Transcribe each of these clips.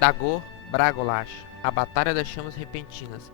Dagor Bragolash, a Batalha das Chamas Repentinas.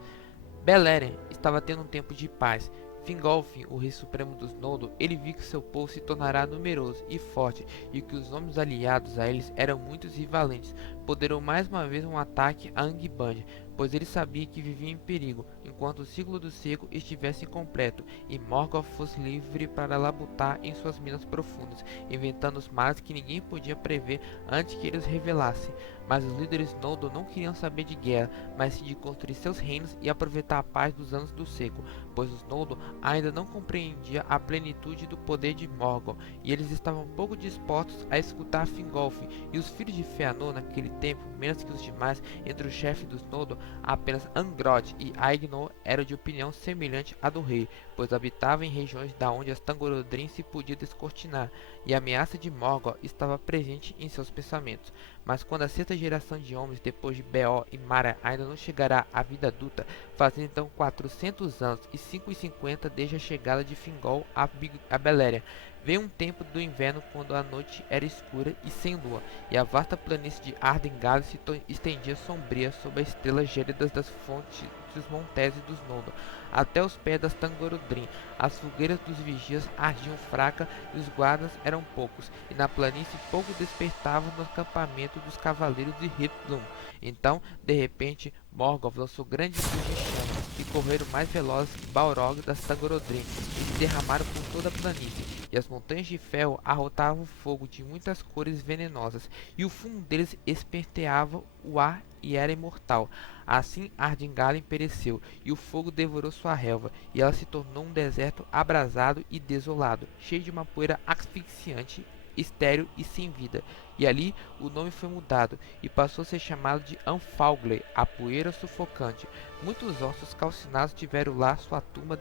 Beleriand estava tendo um tempo de paz. Fingolfin, o rei supremo dos Noldor, ele viu que seu povo se tornará numeroso e forte, e que os homens aliados a eles eram muitos e valentes. Poderou mais uma vez um ataque a Angband, pois ele sabia que vivia em perigo, enquanto o ciclo do seco estivesse incompleto, e Morgoth fosse livre para labutar em suas minas profundas, inventando os males que ninguém podia prever antes que ele os revelasse. Mas os líderes Noldor não queriam saber de guerra, mas sim de construir seus reinos e aproveitar a paz dos anos do seco, pois os Noldor ainda não compreendiam a plenitude do poder de Morgoth, e eles estavam pouco dispostos a escutar Fingolfin. E os filhos de Fëanor naquele tempo, menos que os demais, entre os chefes dos Noldor, apenas Angrod e Aegnor eram de opinião semelhante à do rei, pois habitavam em regiões da onde as Tangorodrim se podia descortinar, e a ameaça de Morgoth estava presente em seus pensamentos. Mas quando a sexta geração de homens depois de Beor e Mara ainda não chegará à vida adulta, fazendo então 400 anos e 550 desde a chegada de Fingol a Beleriand, veio um tempo do inverno quando a noite era escura e sem lua, e a vasta planície de Ardengal se estendia sombria sob as estrelas gélidas das fontes dos montes dos Noldor, até os pés das Tangorodrim. As fogueiras dos vigias ardiam fraca e os guardas eram poucos, e na planície pouco despertavam no acampamento dos cavaleiros de Hithlum. Então, de repente, Morgoth lançou grandes rios de chamas, que correram mais velozes que Balrog das Tangorodrim, e se derramaram por toda a planície, e as montanhas de ferro arrotavam fogo de muitas cores venenosas, e o fumo deles esperteava o ar e era imortal. Assim Ardingalen pereceu, e o fogo devorou sua relva, e ela se tornou um deserto abrasado e desolado, cheio de uma poeira asfixiante, estéril e sem vida. E ali o nome foi mudado, e passou a ser chamado de Anfaugle, a poeira sufocante. Muitos ossos calcinados tiveram lá sua tumba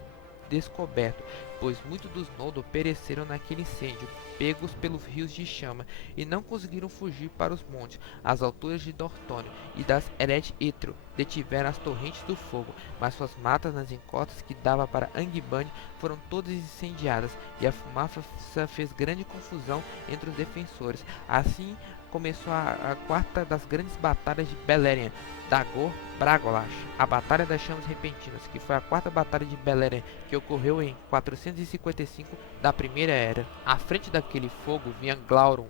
descoberto, pois muitos dos Noldor pereceram naquele incêndio, pegos pelos rios de chama, e não conseguiram fugir para os montes, às alturas de Dortônio e das Eret Etro, detiveram as torrentes do fogo, mas suas matas nas encostas que dava para Angband foram todas incendiadas, e a fumaça fez grande confusão entre os defensores. Assim começou a quarta das grandes batalhas de Beleriand, Dagor Bragolash, a Batalha das Chamas Repentinas, que foi a quarta batalha de Beleriand, que ocorreu em 455 da Primeira Era. À frente daquele fogo vinha Glaurung,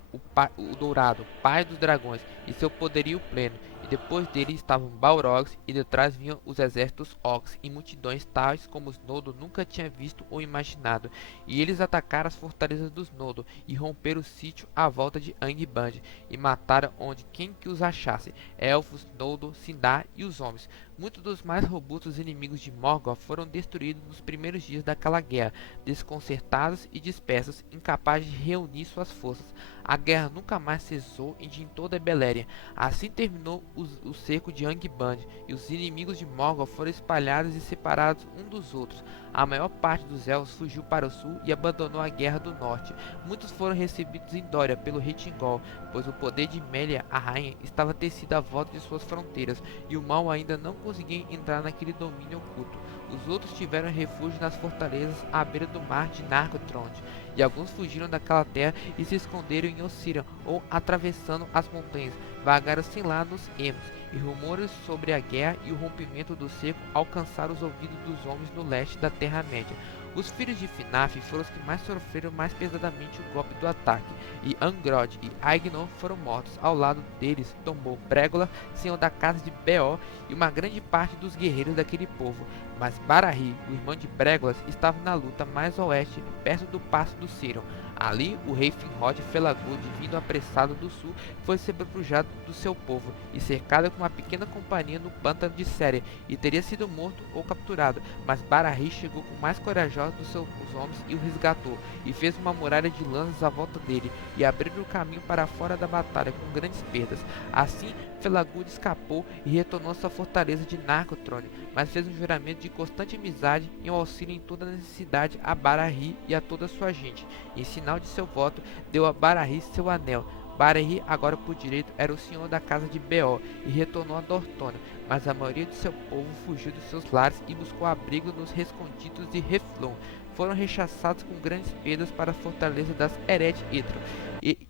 o Dourado, pai dos dragões, e seu poderio pleno, e depois dele estavam Balrogs, e detrás vinham os exércitos Orcs, em multidões tais como os Noldor nunca tinha visto ou imaginado, e eles atacaram as fortalezas dos Noldor, e romperam o sítio à volta de Angband, e mataram onde quem que os achasse, elfos, Noldor, Sindar e os homens. Muitos dos mais robustos inimigos de Morgoth foram destruídos nos primeiros dias daquela guerra, desconcertados e dispersos, incapazes de reunir suas forças. A guerra nunca mais cessou em toda a Beleriand. Assim terminou o cerco de Angband, e os inimigos de Morgoth foram espalhados e separados uns dos outros. A maior parte dos elfos fugiu para o sul e abandonou a guerra do norte. Muitos foram recebidos em Dória pelo rei Thingol, pois o poder de Melia, a rainha, estava tecido à volta de suas fronteiras, e o mal ainda não conseguia entrar naquele domínio oculto. Os outros tiveram refúgio nas fortalezas à beira do mar de Nargothrond, e alguns fugiram daquela terra e se esconderam em Ossirian, ou atravessando as montanhas, vagaram sem lá nos Emos, e rumores sobre a guerra e o rompimento do cerco alcançaram os ouvidos dos homens no leste da Terra-média. Os filhos de Finaf foram os que mais sofreram mais pesadamente o golpe do ataque, e Angrod e Aegnor foram mortos. Ao lado deles tombou Bregola, senhor da casa de Beor, e uma grande parte dos guerreiros daquele povo. Mas Barahri, o irmão de Bregolas, estava na luta mais a oeste, perto do passo do Cirion. Ali, o rei Finrod Felagund, vindo apressado do sul, foi sobrepujado do seu povo, e cercado com uma pequena companhia no pântano de Séria, e teria sido morto ou capturado. Mas Barahri chegou com mais corajosos dos seus homens e o resgatou, e fez uma muralha de lanças à volta dele, e abriu o caminho para fora da batalha com grandes perdas. Assim, Felagund escapou e retornou à sua fortaleza de Nargothrond, mas fez um juramento de constante amizade e um auxílio em toda necessidade a Barahri e a toda a sua gente. Em sinal de seu voto, deu a Barahri seu anel. Barahri, agora por direito, era o senhor da casa de Beor e retornou a Dortônio, mas a maioria de seu povo fugiu dos seus lares e buscou abrigo nos resconditos de Reflon. Foram rechaçados com grandes perdas para a fortaleza das Eret Etro,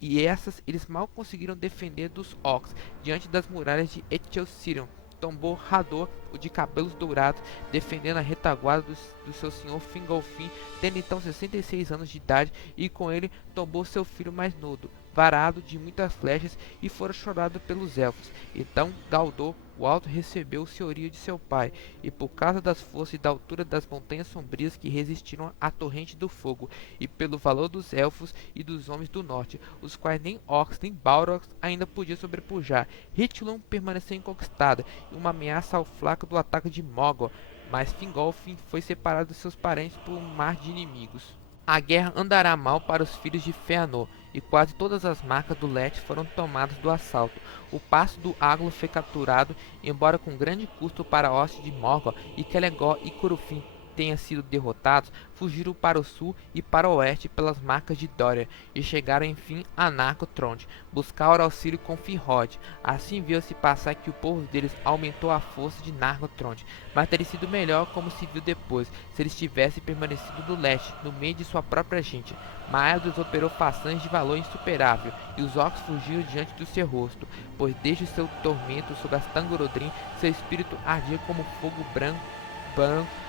e essas eles mal conseguiram defender dos orcs diante das muralhas de Etelcirion. Tombou Hador, o de cabelos dourados, defendendo a retaguarda do seu senhor Fingolfin, tendo então 66 anos de idade, e com ele tombou seu filho mais novo, varado de muitas flechas, e fora chorado pelos elfos. Então Galdor, o Alto, recebeu o senhorio de seu pai, e por causa das forças e da altura das montanhas sombrias que resistiram à torrente do fogo, e pelo valor dos elfos e dos homens do norte, os quais nem orcs nem balrogs ainda podiam sobrepujar, Hithlum permaneceu inconquistada, e uma ameaça ao flaco do ataque de Morgoth, mas Fingolfin foi separado de seus parentes por um mar de inimigos. A guerra andará mal para os filhos de Fëanor, e quase todas as marcas do leste foram tomadas do assalto. O passo do Aglo foi capturado, embora com grande custo para a hoste de Morgoth, e Celegor e Curufin tenham sido derrotados, fugiram para o sul e para o oeste pelas marcas de Dória, e chegaram enfim a Nargothrond, buscaram auxílio com Finrod. Assim viu-se passar que o povo deles aumentou a força de Nargothrond, mas teria sido melhor, como se viu depois, se eles tivessem permanecido no leste, no meio de sua própria gente. Maedhros operou façanhas de valor insuperável, e os orcs fugiram diante do seu rosto, pois desde o seu tormento sob as Tangorodrim, seu espírito ardia como fogo branco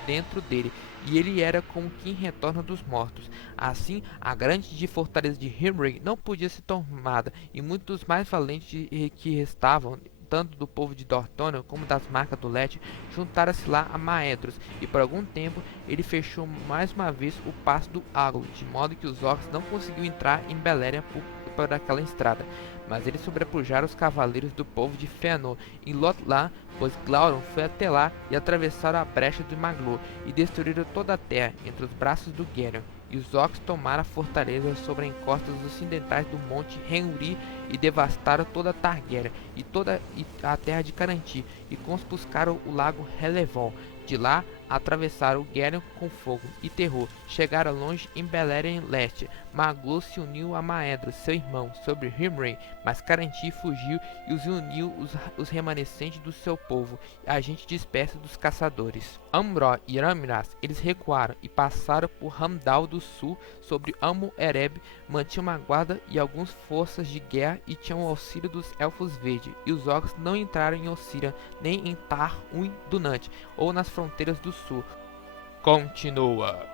dentro dele, e ele era como quem retorna dos mortos. Assim, a grande fortaleza de Himri não podia ser tomada, e muitos dos mais valentes que restavam, tanto do povo de Dorthonon como das marcas do Leste, juntaram-se lá a Maedhros, e por algum tempo ele fechou mais uma vez o passo do Aglo, de modo que os orcs não conseguiam entrar em Beleriand por aquela estrada. Mas eles sobrepujaram os cavaleiros do povo de Fëanor em Lothlã, pois Glaurung foi até lá e atravessaram a brecha de Maglor e destruíram toda a terra entre os braços do Gerion. E os orcs tomaram a fortaleza sobre as encostas ocidentais do monte Henri e devastaram toda Targaryen e toda a terra de Caranti e conspuscaram o lago Helevon. De lá atravessaram o Gerion com fogo e terror, chegaram longe em Beleriand leste. Maglor se uniu a Maedhros, seu irmão, sobre Himri, mas Caranti fugiu e os uniu os remanescentes do seu povo, a gente dispersa dos caçadores. Amrod e Ramras, eles recuaram e passaram por Hamdall do sul, sobre Amo-Ereb, mantinham uma guarda e algumas forças de guerra e tinham o auxílio dos Elfos Verdes, e os orcs não entraram em Ossirian, nem em Tar-Un Dunant, ou nas fronteiras do sul. Continua.